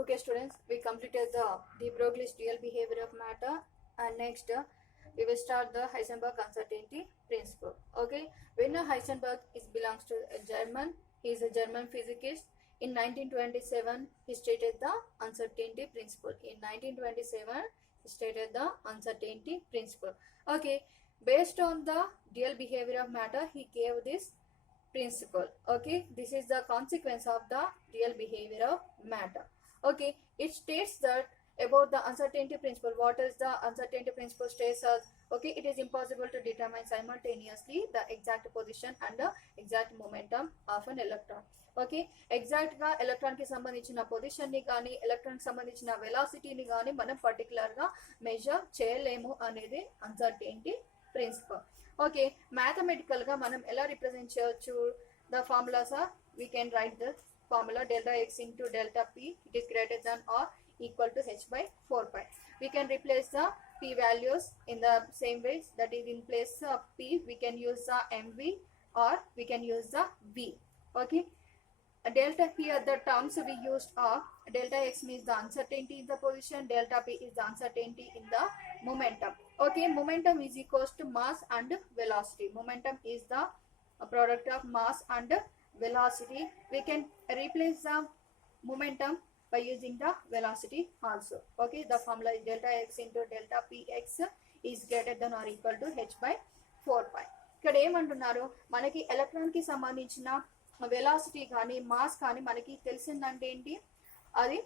Okay, students, we completed the de Broglie's dual behavior of matter, and next we will start the Heisenberg uncertainty principle. Okay, Werner Heisenberg belongs to a German. He is a German physicist. In 1927, he stated the uncertainty principle. In 1927, he stated the uncertainty principle. Okay, based on the dual behavior of matter, he gave this principle. Okay, this is the consequence of the real behavior of matter. Okay, it states that about the uncertainty principle. What is the uncertainty principle states as? Okay, it is impossible to determine simultaneously the exact position and the exact momentum of an electron. Okay, ఎగ్జాక్ట్గా ఎలక్ట్రాన్కి సంబంధించిన పొజిషన్ని కానీ ఎలక్ట్రాన్కి సంబంధించిన వెలాసిటీని కానీ మనం పర్టికులర్గా మెజర్ చేయలేము అనేది అన్సర్టెనిటీ ప్రిన్సిపల్. ఓకే, మ్యాథమెటికల్గా మనం ఎలా రిప్రజెంట్ చేయొచ్చు? The formulas are we can write the formula delta x into delta p, it is greater than or equal to h by 4 pi. We can replace the p values in the same ways, that is in place of p we can use the mv or we can use the v. Okay, delta here the terms we used are delta x means the uncertainty in the position, delta p is the uncertainty in the momentum. Okay, momentum is equals to mass and velocity. Momentum is the product of mass and velocity. We can replace the momentum by using the velocity also. Okay, the formula is delta x into delta px is greater than or equal to h by 4 pi. ఇక్కడ ఏమంటున్నారు, మనకి ఎలక్ట్రాన్ కి సంబంధించిన వెలాసిటీ కానీ మాస్ కానీ మనకి తెలిసిందంటే ఏంటి? అది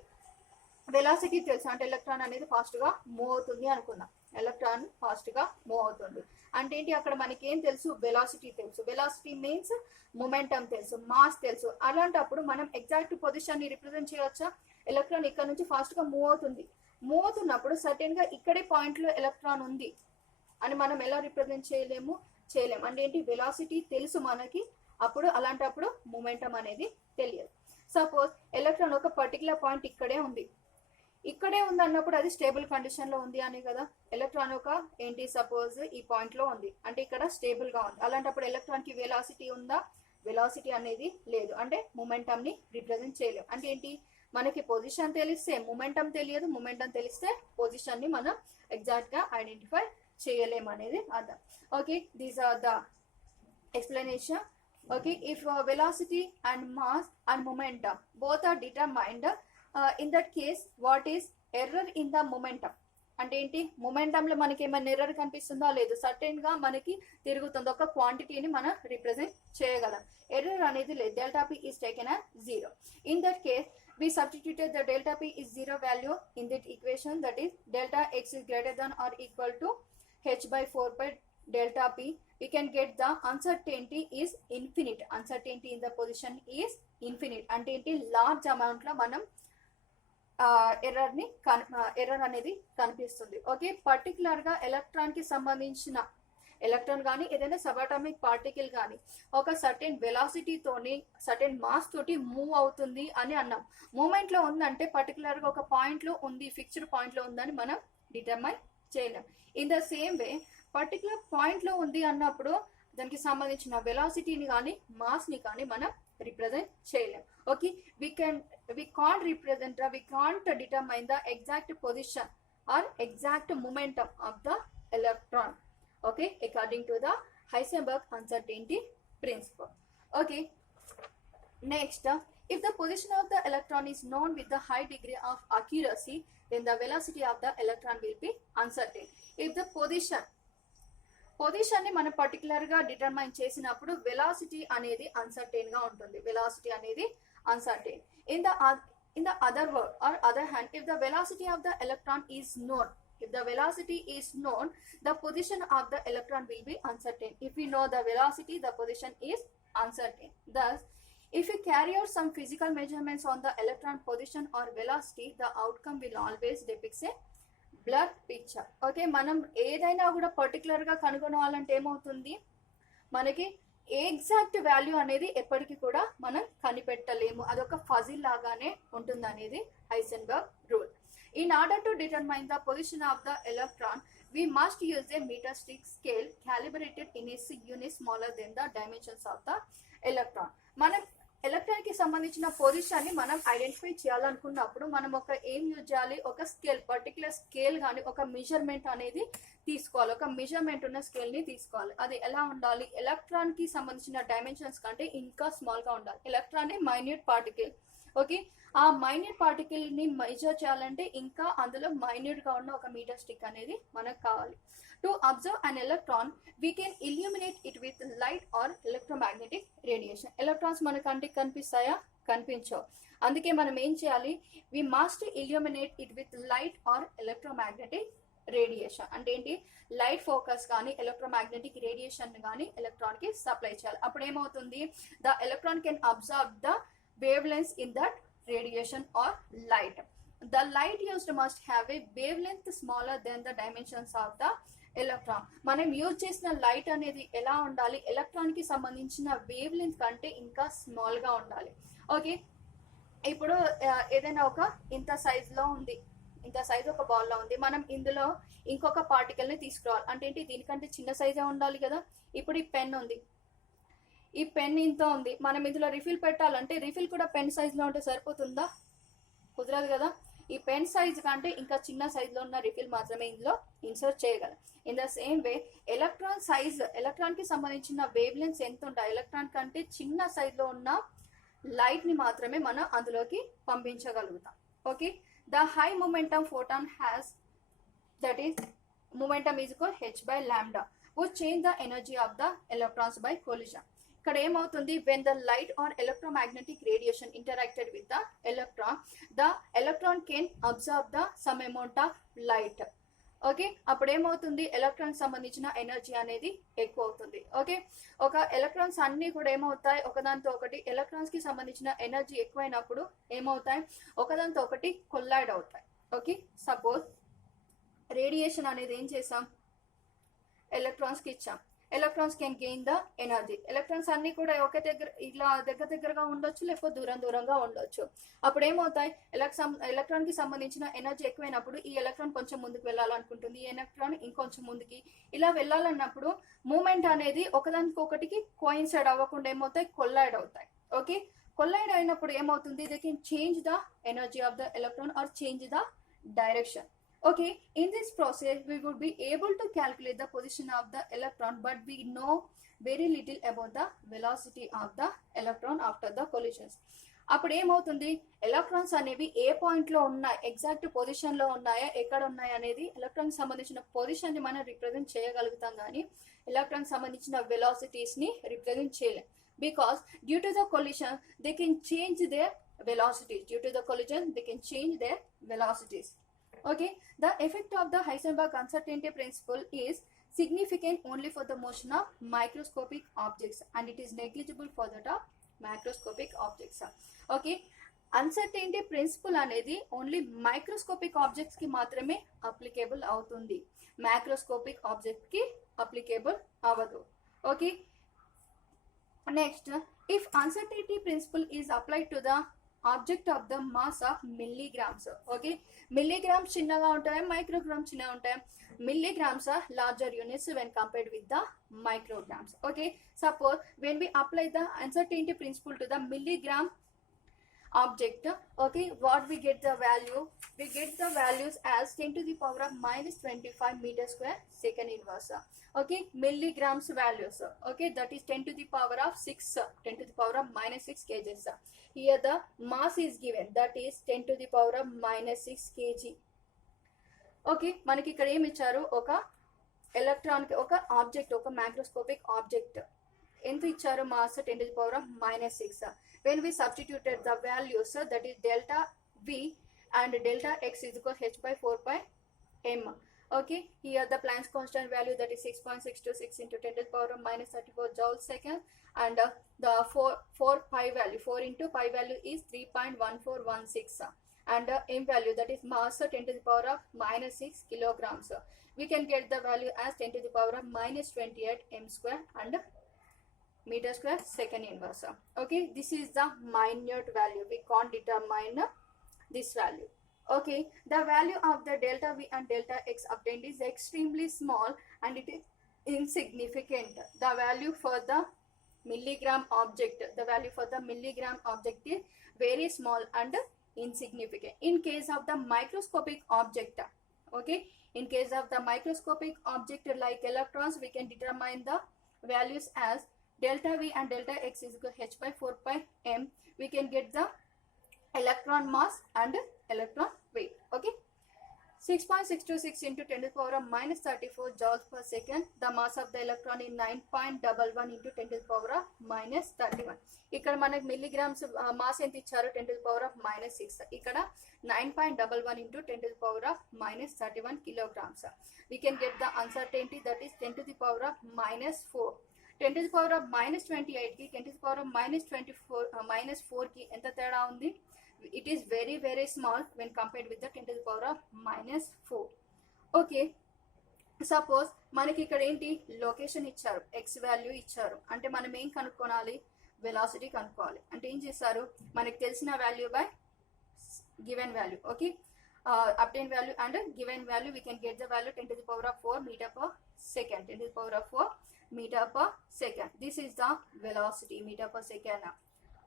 వెలాసిటీ తెలుసు అంటే ఎలక్ట్రాన్ అనేది ఫాస్ట్ గా మూవ్ అవుతుంది అనుకుందాం. ఎలక్ట్రాన్ ఫాస్ట్ గా మూవ్ అవుతుంది అంటే ఏంటి? అక్కడ మనకి ఏం తెలుసు? వెలాసిటీ తెలుసు. వెలాసిటీ మీన్స్ మొమెంటం తెలుసు, మాస్ తెలుసు. అలాంటప్పుడు మనం ఎగ్జాక్ట్ పొజిషన్ ని రిప్రజెంట్ చేయవచ్చా? ఎలక్ట్రాన్ ఇక్కడ నుంచి ఫాస్ట్ గా మూవ్ అవుతుంది. మూవ్ అవుతున్నప్పుడు సర్టెన్ గా ఇక్కడే పాయింట్ లో ఎలక్ట్రాన్ ఉంది అని మనం ఎలా రిప్రజెంట్ చేయలేము? అంటే ఏంటి? వెలాసిటీ తెలుసు మనకి, అప్పుడు అలాంటప్పుడు మొమెంటం అనేది తెలియదు. సపోజ్ ఎలక్ట్రాన్ ఒక పర్టికులర్ పాయింట్ ఇక్కడే ఉంది అన్నప్పుడు అది స్టేబుల్ కండిషన్ లో ఉంది అని కదా. ఎలక్ట్రాన్ ఒక ఏంటి? సపోజ్ ఈ పాయింట్ లో ఉంది అంటే ఇక్కడ స్టేబుల్ గా ఉంది. అలాంటప్పుడు ఎలక్ట్రాన్ కి వెలాసిటీ ఉందా? వెలాసిటీ అనేది లేదు, అంటే మొమెంటం ని రిప్రజెంట్ చేయలేము. అంటే ఏంటి? మనకి పొజిషన్ తెలిస్తే మొమెంటం తెలియదు, మొమెంటం తెలిస్తే పొజిషన్ ని మనం ఎగ్జాక్ట్ గా ఐడెంటిఫై చేయలేము అనేది అర్థం. Okay, these are the explanation. Okay, if velocity and mass and momentum both are determined, in that case what is error in the momentum? అంటే ఏంటి? మొమెంటం లో మనకి ఏమైనా ఎర్రర్ కనిపిస్తుందా? లేదు, సర్టెన్ గా మనకి తిరుగుతుంది. ఒక క్వాంటిటీని మనం రిప్రజెంట్ చేయగలం. ఎర్రర్ అనేది లేదు. Delta P is taken as 0. In that case we substituted the delta p is 0 value in that equation, that is delta x is greater than or equal to h by 4 pi delta p. We can get the uncertainty is infinite. Uncertainty in the position is infinite. అంటే ఏంటి? Large amount లో మనం ఎర్రర్ అనేది కనిపిస్తుంది. Okay, particular గా ఎలక్ట్రాన్ కి సంబంధించిన ఎలక్ట్రాన్ కానీ ఏదైనా సబాటమిక్ పార్టికల్ కానీ ఒక సర్టెన్ వెలాసిటీ తోని సర్టెన్ మాస్ తోటి మూవ్ అవుతుంది అని అన్నాం. మూమెంట్ లో ఉందంటే పర్టికులర్ గా ఒక పాయింట్ లో ఉంది, ఫిక్స్డ్ పాయింట్ లో ఉందని మనం డిటర్మైన్ చేయలేం. In the same way particular point లో ఉంది అన్నప్పుడు దానికి సంబంధించిన వెలాసిటీని కానీ మాస్ ని కానీ మనం రిప్రజెంట్ చేయలేం. Okay, we can't determine the exact position or exact momentum of the electron. Okay, according to the Heisenberg uncertainty principle. Okay, next, if the position of the electron is known with the high degree of accuracy, then the velocity of the electron will be uncertain. If the position ని మనం పర్టికులర్ గా డిటర్మైన్ చేసినప్పుడు వెలాసిటీ అనేది అన్సర్టైన్ గా ఉంటుంది. వెలాసిటీ అనేది uncertain. In the other word or other hand, if the velocity of the electron is known, if the velocity is known, the position of the electron will be uncertain. If we know the velocity, the position is uncertain. Thus, if you carry out some physical measurements on the electron position or velocity, the outcome will always depict a blur picture. Okay, మనం ఏదైనా కూడా పర్టికులర్ గా కనుగొనాలంటే ఏమవుతుంది? మనకి exact value అనేది ఎప్పటికీ కూడా మనం కనిపెట్టలేము. అదొక ఫజిల్ లాగానే ఉంటుంది అనేది Heisenberg rule. In order to determine the position of the electron we must use a meter stick scale calibrated in a unit smaller than the dimensions of the electron. మనం ఎలక్ట్రాన్ కి సంబంధించిన పొజిషన్ ని మనం ఐడెంటిఫై చేయాలనుకున్నప్పుడు మనం ఒక ఏం యూజ్ చేయాలి, ఒక స్కేల్, పర్టికులర్ స్కేల్ కానీ ఒక మెజర్మెంట్ అనేది తీసుకోవాలి, ఒక మెజర్మెంట్ ఉన్న స్కేల్ ని తీసుకోవాలి. అది ఎలా ఉండాలి, ఎలక్ట్రాన్ కి సంబంధించిన డైమెన్షన్స్ కంటే ఇంకా స్మాల్ గా ఉండాలి. Electron minute particle, okay. ఆ మైన్యూట్ పార్టికల్ ని మెజర్ చేయాలంటే ఇంకా అందులో మైన్యూట్ గా ఉన్న ఒక మీటర్ స్టిక్ అనేది మనకు కావాలి. To observe an electron we can illuminate it with light or electromagnetic radiation. Electrons మన కంటికి కనిపిస్తాయా, కనిపించవు. అందుకే మనం ఏం చేయాలి, we must illuminate it with light or electromagnetic radiation. అంటే ఏంటి, లైట్ ఫోకస్ కానీ ఎలక్ట్రోమాగ్నెటిక్ రేడియేషన్ కానీ ఎలక్ట్రాన్ కి సప్లై చేయాలి. అప్పుడు ఏమవుతుంది, the electron can observe the wave length in that radiation or light. The light used must have a wave length smaller than the dimensions of the electron. మనం use చేసిన light అనేది ఎలా ఉండాలి, ఎలక్ట్రాన్ కి సంబంధించిన వేవ్ లెంత్ కంటే ఇంకా స్మాల్ గా ఉండాలి. ఓకే, ఇప్పుడు ఏదైనా ఒక ఇంత సైజ్ లో ఉంది, ఇంత సైజ్ ఒక బాల్ లో ఉంది, మనం ఇందులో ఇంకొక పార్టికల్ ని తీసుకురావాలి అంటే ఏంటి, దీనికంటే చిన్న సైజే ఉండాలి కదా. ఇప్పుడు ఈ పెన్ ఉంది, ఈ పెన్ ఇంత ఉంది, మనం ఇందులో రిఫిల్ పెట్టాలంటే రిఫిల్ కూడా పెన్ సైజ్ లో ఉంటే సరిపోతుందా, కుదరదు కదా. ఈ పెన్ సైజ్ కంటే ఇంకా చిన్న సైజ్ లో ఉన్న రిఫిల్ మాత్రమే ఇందులో ఇన్సర్ట్ చేయగలం. In the same way electron size, electron కి సంబంధించిన వేవ్ లెంగ్త్ ఎంత ఉంటాయి, ఎలక్ట్రాన్ కంటే చిన్న సైజ్ లో ఉన్న లైట్ ని మాత్రమే మనం అందులోకి పంపించగలుగుతాం. Okay, the high momentum photon has, that is momentum is equal h by lambda would change the energy of the electrons by collision. ఇక్కడ ఏమవుతుంది, when the light or electromagnetic radiation interacted with the electron can observe the some amount of light. Okay, అప్పుడు ఏమవుతుంది, ఎలక్ట్రాన్ సంబంధించిన ఎనర్జీ అనేది ఎక్కువ అవుతుంది. ఓకే, ఒక ఎలక్ట్రాన్స్ అన్ని కూడా ఏమవుతాయి, ఒకదాంతో ఒకటి, ఎలక్ట్రాన్స్ కి సంబంధించిన ఎనర్జీ ఎక్కువైనప్పుడు ఏమవుతాయి, ఒకదాంతో ఒకటి కొల్లాయిడ్ అవుతాయి. ఓకే, సపోజ్ రేడియేషన్ అనేది ఏం చేసాం, ఎలక్ట్రాన్స్ కి ఇచ్చాం, electrons can gain the energy. Electrons అన్ని కూడా ఒకే దగ్గర, ఇలా దగ్గరగా ఉండొచ్చు, లేకపోతే దూరంగా ఉండొచ్చు. అప్పుడు ఏమవుతాయి, ఎలక్ట్రాన్ కి సంబంధించిన ఎనర్జీ ఎక్కువైనప్పుడు ఈ ఎలక్ట్రాన్ కొంచెం ముందుకు వెళ్ళాలనుకుంటుంది, ఈ ఎలక్ట్రాన్ ఇంకొంచెం ముందుకి ఇలా వెళ్ళాలన్నప్పుడు మూమెంట్ అనేది ఒకదానికొకటికి కోయిన్సైడ్ అవ్వకుండా ఏమవుతాయి, కొల్లాయిడ్ అవుతాయి. ఓకే, కొల్లాయిడ్ అయినప్పుడు ఏమవుతుంది, they can change the energy of the electron or change the direction. Okay, in this process we would be able to calculate the position of the electron, but we know very little about the velocity of the electron after the collisions. అప్పుడు ఏమవుతుంది, ఎలక్ట్రాన్స్ అనేవి ఏ పాయింట్ లో ఉన్నాయి, exact position లో ఉన్నాయా, ఎక్కడ ఉన్నాయి అనేది ఎలక్ట్రాన్ సంబంధించిన పొజిషన్ ని మనం రిప్రజెంట్ చేయగలుగుతాం, కానీ ఎలక్ట్రాన్ సంబంధించిన వెలాసిటీస్ ని రిప్రజెంట్ చేయలేం. Because due to the collision they can change their velocities, due to the collision they can change their velocities. Okay, the effect of the Heisenberg uncertainty principle is significant only for the motion of microscopic objects and it is negligible for that of macroscopic objects. Okay, uncertainty principle అనేది only microscopic objects కి మాత్రమే applicable అవుతుంది, macroscopic object కి applicable అవ్వదు. Okay, next, if uncertainty principle is applied to the object of the mass of milligrams. Okay, milligrams చిన్నగా ఉంటాయి, micrograms చిన్నగా ఉంటాయి. Milligrams are larger units when compared with the micrograms. Okay, suppose when we apply the uncertainty principle to the milligram object, okay, what we get the value, we get the values as 10 to the power of minus 25 meter square second inverse. Okay, milligrams values, okay, that is 10 to the power of 6, 10 to the power of minus 6 kgs. Here the mass is given, that is 10 to the power of minus 6 kg. Okay, మనకి ఇక్కడ ఏమి ఇచ్చారు, ఒక ఎలక్ట్రాన్ కి, ఒక ఆబ్జెక్ట్, ఒక microscopic object ఎంత ఇచ్చారు, మాస్ 10 to the power of minus 6. When we substituted the values, that is delta V and delta X is equal to h by 4 pi m. Okay, here the Planck's constant value, that is 6.626 into 10 to the power of minus 34 joule second, and the 4 pi value, 4 into pi value is 3.1416, and m value, that is mass 10 to the power of minus 6 kilograms. We can get the value as 10 to the power of minus 28 m square and meter square second inverse. Okay, this is the minute value, we can't determine this value. Okay, the value of the delta V and delta X obtained is extremely small and it is insignificant. The value for the milligram object, the value for the milligram object is very small and insignificant. In case of the microscopic object, okay, in case of the microscopic object like electrons, we can determine the values as delta V and delta X is equal to h by 4 pi m. We can get the electron mass and electron weight. Okay, 6.626 into 10 to the power of minus 34 joules per second. The mass of the electron is 9.11 into 10 to the power of minus 31. ఇక్కడ మనకి milligrams mass ఎంత ఇచ్చారు 10 to the power of minus 6. ఇక్కడ 9.11 into 10 to the power of minus 31 kilograms. We can get the uncertainty, that is 10 to the power of minus 4. 10 to the power of minus 28 కి 10 to the power of minus 24 minus 4 కి ఎంత తేడా ఉంది? It is very very small when compared with the 10 to the power of minus 4. Okay, suppose మనకి ఇక్కడ ఏంటి లొకేషన్ ఇచ్చారు, x value ఇచ్చారు, అంటే మనం ఏం కనుక్కోవాలి? వెలాసిటీ కనుక్కోవాలి. అంటే ఏం చేస్తారు? మనకి తెలిసిన value by given value. Okay, obtained value and given value, we can get the value 10 to the power of 4 meter per second. 10 to the power of 4 meter per second. This is the velocity, meter per second.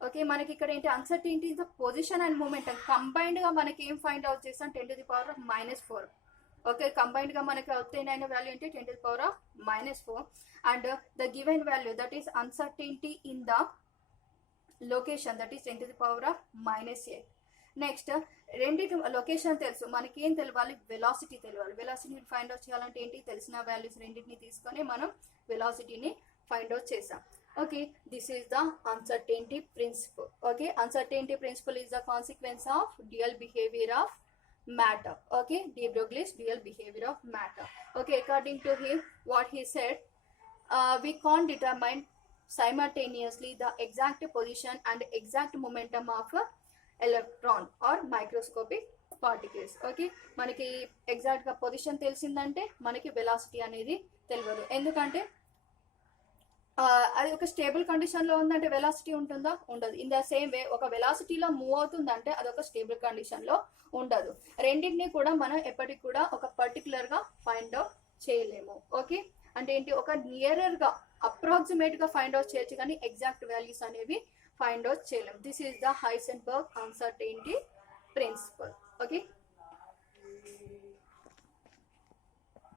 Okay, మనకి ఇక్కడ ఏంటి uncertainty is the position and momentum. Combined గా మనకి ఏం find out చేస్తాం? 10 to the power of minus 4. Okay, combined గా మనకి obtained అయిన వాల్యూ అంటే 10 to the power of minus 4 and the given value, that is uncertainty in the location, that is 10 to the power of minus 8. నెక్స్ట్ రెండింటి లొకేషన్ తెలుసు, మనకి ఏం తెలవాలి? వెలాసిటీ తెలవాలి. వెలాసిటీని ఫైండ్ అవుట్ చేయాలంటే ఏంటి? తెలిసిన వాల్యూస్ రెండింటిని తీసుకొని మనం వెలాసిటీని ఫైండ్ అవుట్ చేసాం. Okay, this is the uncertainty principle. Okay, uncertainty principle is the consequence of dual behavior of matter. Okay, de Broglie's dual behavior of matter. Okay, according to him, what he said, we can't determine simultaneously the exact position and exact momentum of electron or microscopic particles. Okay, మనకి ఎగ్జాక్ట్ గా పొజిషన్ తెలిసిందంటే మనకి వెలాసిటీ అనేది తెలియదు. ఎందుకంటే అది ఒక stable condition లో ఉందంటే వెలాసిటీ ఉంటుందా? ఉండదు. ఇన్ ద సేమ్ వే ఒక వెలాసిటీలో మూవ్ అవుతుందంటే అది ఒక స్టేబుల్ కండిషన్ లో ఉండదు. రెండింటినీ కూడా మనం ఎప్పటికి కూడా ఒక పర్టికులర్ గా ఫైండ్ అవుట్ చేయలేము. ఓకే, అంటే ఏంటి? ఒక నియరర్ గా అప్రాక్సిమేట్ గా ఫైండ్ అవుట్ చేయొచ్చు కానీ ఎగ్జాక్ట్ వాల్యూస్ అనేవి ఫైండ్ అవుట్ చేయలేము. This is the Heisenberg uncertainty principle. Okay.